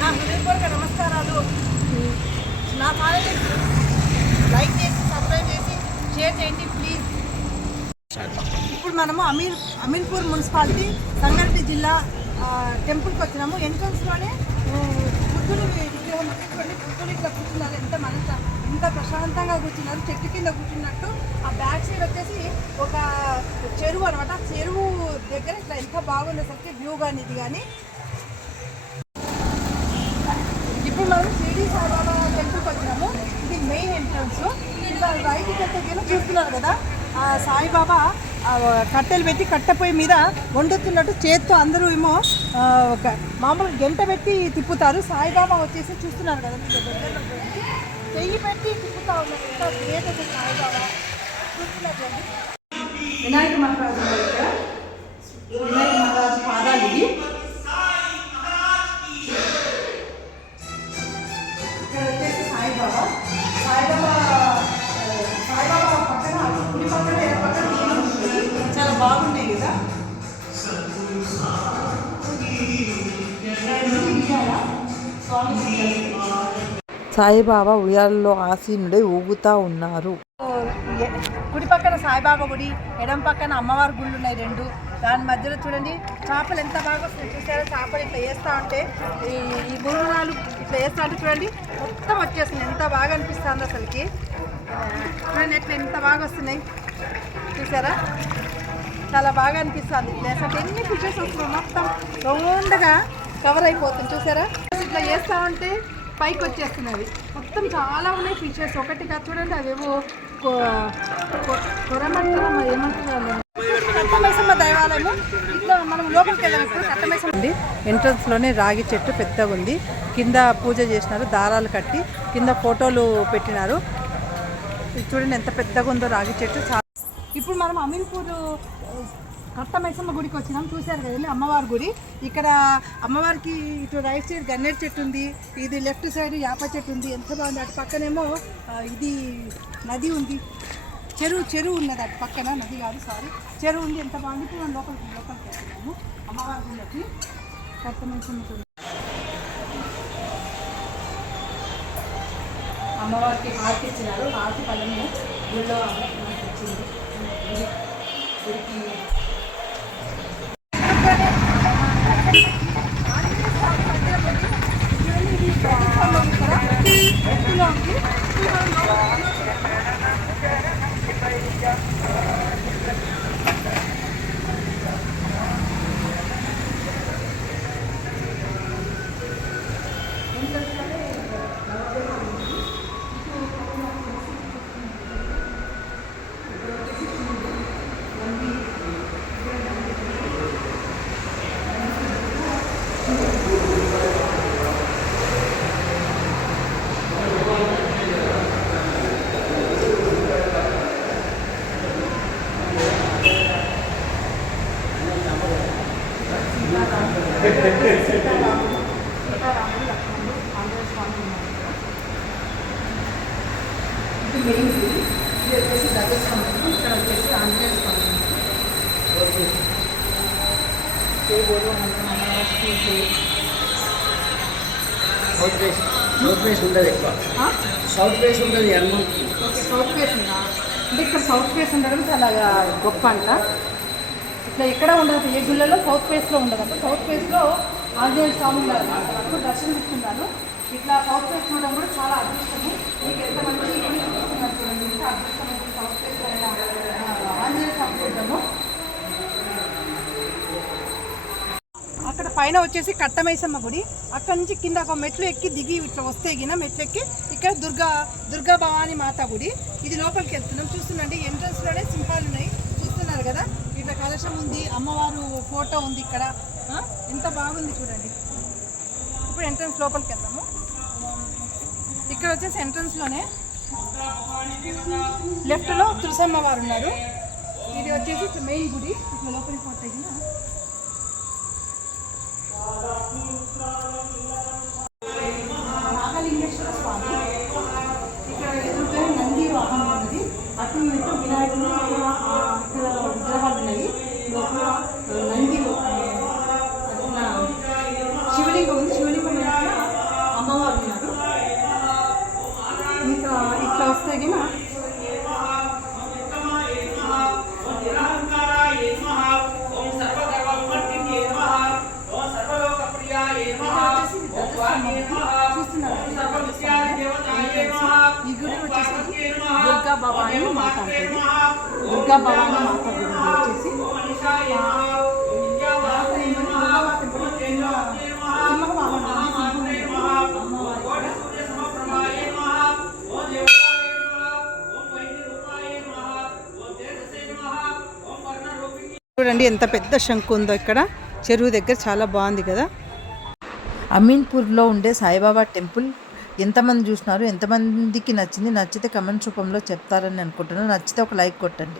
నా హృదయపూర్వక నమస్కారాలు. నా ఛానల్ని లైక్ చేసి సబ్స్క్రైబ్ చేసి షేర్ చేయండి ప్లీజ్. ఇప్పుడు మనము అమీర్పూర్ మున్సిపాలిటీ సంగారెడ్డి జిల్లా టెంపుల్కి వచ్చినాము. ఎంట్రన్స్లోనే బుద్ధుని విగ్రహం చూడండి. బుద్ధులు ఇట్లా కూర్చున్నారు. ఎంత ప్రశాంతంగా కూర్చున్నారు, చెట్టు కింద కూర్చున్నట్టు. ఆ బ్యాక్ సైడ్ వచ్చేసి ఒక చెరువు అనమాట. చెరువు దగ్గర ఇట్లా ఎంత బాగుంది అసలు వ్యూ కానీ ఇది కానీ. ఇప్పుడు మనం షిరిడి సాయిబాబా టెంపుల్కి వచ్చినాము. ఇది మెయిన్ ఎంట్రన్స్. ఇలా రైట్ దగ్గర చూస్తున్నారు కదా, సాయిబాబా కట్టెలు పెట్టి కట్టెపొయ్యి మీద వండుతున్నట్టు చేత్తో అందరూ ఏమో ఒక మామూలు గంట పెట్టి తిప్పుతారు. సాయిబాబా వచ్చేసి చూస్తున్నారు కదా, మీరు దగ్గరలో చెయ్యి పెట్టి తిప్పుతా ఉన్నారు. ఎంత గ్రేట్ అసలు సాయిబాబా చూస్తున్నట్టు. వినాయక మహారాజు దగ్గర వినాయక మహారాజు పాదాలు ఇది. ఇక్కడ వచ్చేసి సాయిబాబా పక్కన కుడి పక్కన ఎడ పక్కన నీళ్ళు ఉంటుంది. చాలా బాగున్నాయి కదా. సాయిబాబా ఉయ్యాలలో ఆసీనుడై ఊగుతా ఉన్నారు. కుడి పక్కన సాయిబాబా గుడి, ఎడం పక్కన అమ్మవారి గుళ్ళు ఉన్నాయి రెండు. దాని మధ్యలో చూడండి చేపలు ఎంత బాగా వస్తాయి చూసారా. చేపలు ఇట్లా వేస్తూ ఉంటే ఈ గురునాలు ఇట్లా వేస్తూ ఉంటే చూడండి మొత్తం వచ్చేస్తున్నాయి. ఎంత బాగా అనిపిస్తుంది అసలుకి. చూడండి ఎట్లా ఎంత బాగా వస్తున్నాయి చూసారా. చాలా బాగా అనిపిస్తుంది. ప్లేస్ అంటే ఎన్ని ఫిషెస్ వస్తున్నాయి, మొత్తం రౌండ్గా కవర్ అయిపోతుంది చూసారా. ఇట్లా వేస్తూ ఉంటే పైకి వచ్చేస్తున్నది. మొత్తం చాలా ఉన్నాయి ఫిషెస్. ఒకటిగా చూడండి అవేవో కొరమంటారా ఏమంటారు, కట్టమైసమ్మ దేవాలయము. ఇట్లా మనం లోపలికి వెళ్ళినప్పుడు కట్టమైసమ్మ ఉంది. ఎంట్రన్స్లోనే రాగి చెట్టు పెద్దగా ఉంది. కింద పూజ చేసినారు, దారాలు కట్టి కింద ఫోటోలు పెట్టినారు. చూడండి ఎంత పెద్దగా ఉందో రాగి చెట్టు. ఇప్పుడు మనం అమీర్పూర్ కట్టమైసమ్మ గుడికి వచ్చినాం. చూశారు కదండి అమ్మవారి గుడి. ఇక్కడ అమ్మవారికి ఇటు రైట్ సైడ్ గన్నేరు చెట్టు ఉంది, ఇది లెఫ్ట్ సైడ్ యాప చెట్టు ఉంది. ఎంత బాగుంది. అటు పక్కనేమో ఇది నది ఉంది, చెరువు ఉన్నది. అటు పక్కన నది కాదు సారీ చెరువు ఉంది. ఎంత బాగుంది. ఇప్పుడు మనం లోపలికి వెళ్తున్నాము అమ్మవారి గుడికి. కట్టమైసమ్మ గుడి అమ్మవారికి హారతి ఇచ్చినారు. హారతి పళ్ళని గుడిలో వచ్చింది. గుడికి ఇది మెయిన్ గుడి. ఇది వచ్చేసి గజస్వామి. ఇక్కడ వచ్చేసి ఆంజనేయ స్వామి. సౌత్ ఫేస్ ఉంటుంది ఎక్కువ. సౌత్ ఫేస్ ఉంటుంది హనుమంతుడు. ఓకే సౌత్ ఫేస్ ఉందా అంటే ఇక్కడ సౌత్ ఫేస్ ఉండడం చాలా గొప్ప అంట. ఇట్లా ఎక్కడ ఉండదు, ఏ గుళ్ళలో సౌత్ ఫేస్లో ఉండదు అంట. సౌత్ ఫేస్లో ఆంజనేయ స్వామి ఉన్నారు అన్నమాట. దర్శనం ఇస్తున్నారు. ఇట్లా సౌత్ ఫేస్ చూడడం కూడా చాలా అదృష్టము. మీకు ఎంత మంచి చూస్తున్నారు చూడండి. ఇంత అదృష్టం సౌత్ ఫేస్లో ఆంజనేయ స్వామి చూడడము. అక్కడ పైన వచ్చేసి కట్టమైసమ్మ గుడి. అక్కడ నుంచి కింద ఒక మెట్లు ఎక్కి దిగి ఇట్లా వస్తే గిన మెట్లు ఎక్కి ఇక్కడ దుర్గా భవానీ మాత గుడి. ఇది లోపలికి వెళ్తున్నాం. చూస్తుండండి ఎంట్రన్స్లోనే సింహాలు ఉన్నాయి చూస్తున్నారు కదా. ఇట్లా కలశం ఉంది, అమ్మవారు ఫోటో ఉంది ఇక్కడ. ఎంత బాగుంది చూడండి. ఇప్పుడు ఎంట్రన్స్ లోపలికి వెళ్దాము. ఇక్కడ వచ్చేసి ఎంట్రన్స్లోనే లెఫ్ట్లో తులసమ్మ వారు ఉన్నారు. ఇది వచ్చేసి మెయిన్ గుడి. ఇట్లా లోపలికి పోతే నాగలింగేశ్వర స్వామి. ఇక్కడ ఎదురుగా నంది వాహనం ఉన్నది. అటు ఇటు వినాయకుడు ఇక్కడ విగ్రహాలు ఉన్నాయి. లోపల నంది శివలింగం ఉంది. శివలింగం సగినా ఈ గుడి వచ్చేసి దుర్గా భవాని మాత అంటది. దుర్గా భవాని మాత గుడి వచ్చేసి చూడండి ఎంత పెద్ద శంకు ఉందో ఇక్కడ చెరువు దగ్గర. చాలా బాగుంది కదా. అమీన్పూర్లో ఉండే సాయిబాబా టెంపుల్ ఎంతమంది చూసినారు, ఎంతమందికి నచ్చింది, నచ్చితే కమెంట్ రూపంలో చెప్తారని అనుకుంటున్నాను. నచ్చితే ఒక లైక్ కొట్టండి.